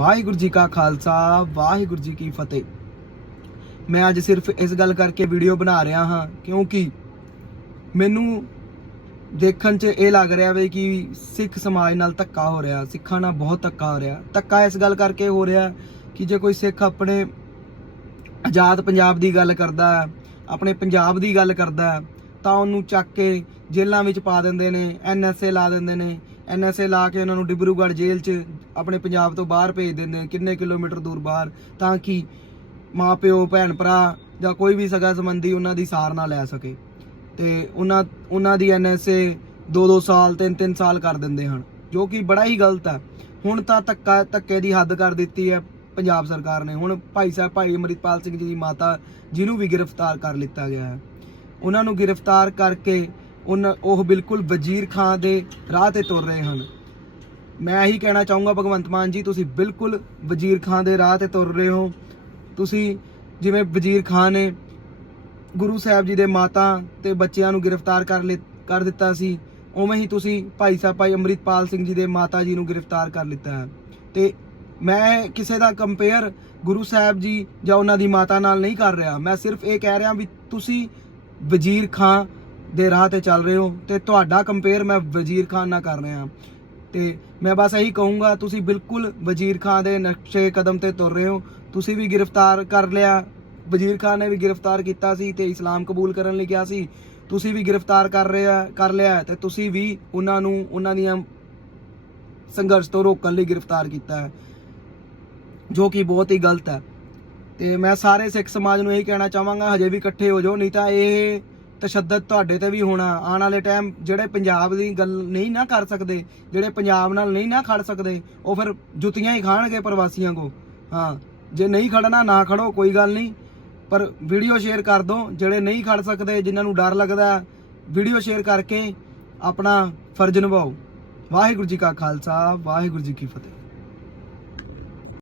ਵਾਹਿਗੁਰੂ ਜੀ ਕਾ ਖਾਲਸਾ, ਵਾਹਿਗੁਰੂ ਜੀ ਕੀ ਫਤਿਹ। ਮੈਂ ਅੱਜ ਸਿਰਫ ਇਸ ਗੱਲ ਕਰਕੇ ਵੀਡੀਓ ਬਣਾ ਰਿਹਾ ਹਾਂ, ਕਿਉਂਕਿ ਮੈਨੂੰ ਦੇਖਣ 'ਚ ਇਹ ਲੱਗ ਰਿਹਾ ਵੇ ਕਿ ਸਿੱਖ ਸਮਾਜ ਨਾਲ ਧੱਕਾ ਹੋ ਰਿਹਾ, ਸਿੱਖਾਂ ਨਾਲ ਬਹੁਤ ਧੱਕਾ ਹੋ ਰਿਹਾ। ਧੱਕਾ ਇਸ ਗੱਲ ਕਰਕੇ ਹੋ ਰਿਹਾ ਕਿ ਜੇ ਕੋਈ ਸਿੱਖ ਆਪਣੇ ਆਜ਼ਾਦ ਪੰਜਾਬ ਦੀ ਗੱਲ ਕਰਦਾ, ਆਪਣੇ ਪੰਜਾਬ ਦੀ ਗੱਲ ਕਰਦਾ, ਤਾਂ ਉਹਨੂੰ ਚੱਕ ਕੇ ਜੇਲ੍ਹਾਂ ਵਿੱਚ ਪਾ ਦਿੰਦੇ ਨੇ ਐਨਐਸਏ ਲਾ ਦਿੰਦੇ ਨੇ ਐਨਐਸਏ ਲਾ ਕੇ ਉਹਨਾਂ ਨੂੰ ਡਿਬਰੂਗੜ੍ਹ ਜੇਲ੍ਹ 'ਚ ਆਪਣੇ ਪੰਜਾਬ ਤੋਂ ਬਾਹਰ ਭੇਜ ਦਿੰਦੇ ਨੇ, ਕਿੰਨੇ ਕਿਲੋਮੀਟਰ ਦੂਰ ਬਾਹਰ, ਤਾਂ ਕਿ ਮਾਂ, ਪਿਓ, ਭੈਣ, ਭਰਾ ਜਾਂ ਕੋਈ ਵੀ ਸਗਾ ਸੰਬੰਧੀ ਉਹਨਾਂ ਦੀ ਸਾਰ ਨਾ ਲੈ ਸਕੇ। ਤੇ ਉਹਨਾਂ ਉਹਨਾਂ ਦੀ ਐਨਐਸਏ 2-2 ਸਾਲ 3-3 ਸਾਲ ਕਰ ਦਿੰਦੇ ਹਨ, ਜੋ ਕਿ ਬੜਾ ਹੀ ਗਲਤ ਹੈ। ਹੁਣ ਤਾਂ ਧੱਕਾ, ਧੱਕੇ ਦੀ ਹੱਦ ਕਰ ਦਿੱਤੀ ਹੈ ਪੰਜਾਬ ਸਰਕਾਰ ਨੇ। ਹੁਣ ਭਾਈ ਸਾਹਿਬ, ਭਾਈ ਅਮਰਿਤਪਾਲ ਸਿੰਘ ਜੀ ਦੀ ਮਾਤਾ, ਜਿਹਨੂੰ ਵੀ ਗ੍ਰਿਫਤਾਰ ਕਰ ਲਿੱਤਾ ਗਿਆ ਹੈ, ਉਹਨਾਂ ਨੂੰ ਗ੍ਰਿਫਤਾਰ ਕਰਕੇ ਉਹਨਾਂ ਉਹ ਬਿਲਕੁਲ ਵਜ਼ੀਰ ਖਾਂ ਦੇ ਰਾਹ ਤੇ ਤੁਰ ਰਹੇ ਹਨ। ਮੈਂ ਇਹੀ ਕਹਿਣਾ ਚਾਹੂੰਗਾ, ਭਗਵੰਤ ਮਾਨ ਜੀ, ਤੁਸੀਂ ਬਿਲਕੁਲ ਵਜ਼ੀਰ ਖਾਂ ਦੇ ਰਾਹ ਤੇ ਤੁਰ ਰਹੇ ਹੋ। ਤੁਸੀਂ ਜਿਵੇਂ ਵਜ਼ੀਰ ਖਾਨ ਨੇ ਗੁਰੂ ਸਾਹਿਬ ਜੀ ਦੇ ਮਾਤਾ ਤੇ ਬੱਚਿਆਂ ਨੂੰ ਗ੍ਰਿਫਤਾਰ ਕਰ ਲਿ, ਕਰ ਦਿੱਤਾ ਸੀ, ਉਵੇਂ ਹੀ ਤੁਸੀਂ ਭਾਈ ਸਾਹਿਬ ਭਾਈ ਅੰਮ੍ਰਿਤਪਾਲ ਸਿੰਘ ਜੀ ਦੇ ਮਾਤਾ ਜੀ ਨੂੰ ਗ੍ਰਿਫਤਾਰ ਕਰ ਲਿੱਤਾ ਹੈ। ਤੇ ਮੈਂ ਕਿਸੇ ਦਾ ਕੰਪੇਅਰ ਗੁਰੂ ਸਾਹਿਬ ਜੀ ਜਾਂ ਉਹਨਾਂ ਦੀ ਮਾਤਾ ਨਾਲ ਨਹੀਂ ਕਰ ਰਿਹਾ। ਮੈਂ ਸਿਰਫ ਇਹ ਕਹਿ ਰਿਹਾ ਵੀ ਤੁਸੀਂ ਵਜ਼ੀਰ ਖਾਨ ਦੇ ਰਾਹ ਤੇ ਚੱਲ ਰਹੇ ਹੋ ਤੇ ਤੁਹਾਡਾ ਕੰਪੇਅਰ ਮੈਂ ਵਜ਼ੀਰ ਖਾਨ ਨਾਲ ਕਰ ਰਿਹਾ। ਤੇ ਮੈਂ ਬਸ ਇਹੀ ਕਹੂੰਗਾ, ਤੁਸੀਂ ਬਿਲਕੁਲ ਵਜ਼ੀਰ ਖਾਨ ਦੇ ਨਕਸ਼ੇ ਕਦਮ ਤੇ ਤੁਰ ਰਹੇ ਹੋ। ਤੁਸੀਂ ਵੀ ਗ੍ਰਿਫਤਾਰ ਕਰ ਲਿਆ। ਵਜ਼ੀਰ ਖਾਨ ਨੇ ਵੀ ਗ੍ਰਿਫਤਾਰ ਕੀਤਾ ਸੀ ਤੇ ਇਸਲਾਮ ਕਬੂਲ ਕਰਨ ਲਈ ਕਿਹਾ ਸੀ। ਤੁਸੀਂ ਵੀ ਗ੍ਰਿਫਤਾਰ ਕਰ ਰਿਹਾ, ਕਰ ਲਿਆ ਹੈ ਤੇ ਤੁਸੀਂ ਵੀ ਉਹਨਾਂ ਨੂੰ, ਉਹਨਾਂ ਦੀਆਂ ਸੰਘਰਸ਼ ਤੋਂ ਰੋਕਣ ਲਈ ਗ੍ਰਿਫਤਾਰ ਕੀਤਾ ਹੈ, ਜੋ ਕਿ ਬਹੁਤ ਹੀ ਗਲਤ ਹੈ। ਤੇ ਮੈਂ ਸਾਰੇ ਸਿੱਖ ਸਮਾਜ ਨੂੰ ਇਹੀ ਕਹਿਣਾ ਚਾਹਾਂਗਾ, ਹਜੇ ਵੀ ਇਕੱਠੇ ਹੋ ਜਾਓ, ਨਹੀਂ ਤਾਂ ਇਹ ਤਸ਼ੱਦਦ ਤੁਹਾਡੇ ਤੇ ਵੀ ਹੋਣਾ, ਆਉਣ ਵਾਲੇ ਟਾਈਮ ਜਿਹੜੇ ਪੰਜਾਬ ਦੀ ਗੱਲ ਨਹੀਂ ਨਾ ਕਰ ਸਕਦੇ, ਜਿਹੜੇ ਪੰਜਾਬ ਨਾਲ ਨਹੀਂ ਨਾ ਖੜ ਸਕਦੇ, ਉਹ ਫਿਰ ਜੁੱਤੀਆਂ ਹੀ ਖਾਣਗੇ ਪ੍ਰਵਾਸੀਆਂ ਕੋ। ਹਾਂ, ਜੇ ਨਹੀਂ ਖੜਨਾ, ਨਾ ਖੜੋ, ਕੋਈ ਗੱਲ ਨਹੀਂ। ਪਰ ਵੀਡੀਓ ਸ਼ੇਅਰ ਕਰ ਦਿਓ ਜਿਹੜੇ ਨਹੀਂ ਖੜ ਸਕਦੇ, ਜਿਨ੍ਹਾਂ ਨੂੰ ਡਰ ਲੱਗਦਾ ਵੀਡੀਓ ਸ਼ੇਅਰ ਕਰਕੇ ਆਪਣਾ ਫਰਜ਼ ਨਿਭਾਓ। ਵਾਹਿਗੁਰੂ ਜੀ ਕਾ ਖਾਲਸਾ, ਵਾਹਿਗੁਰੂ ਜੀ ਕੀ ਫਤਿਹ।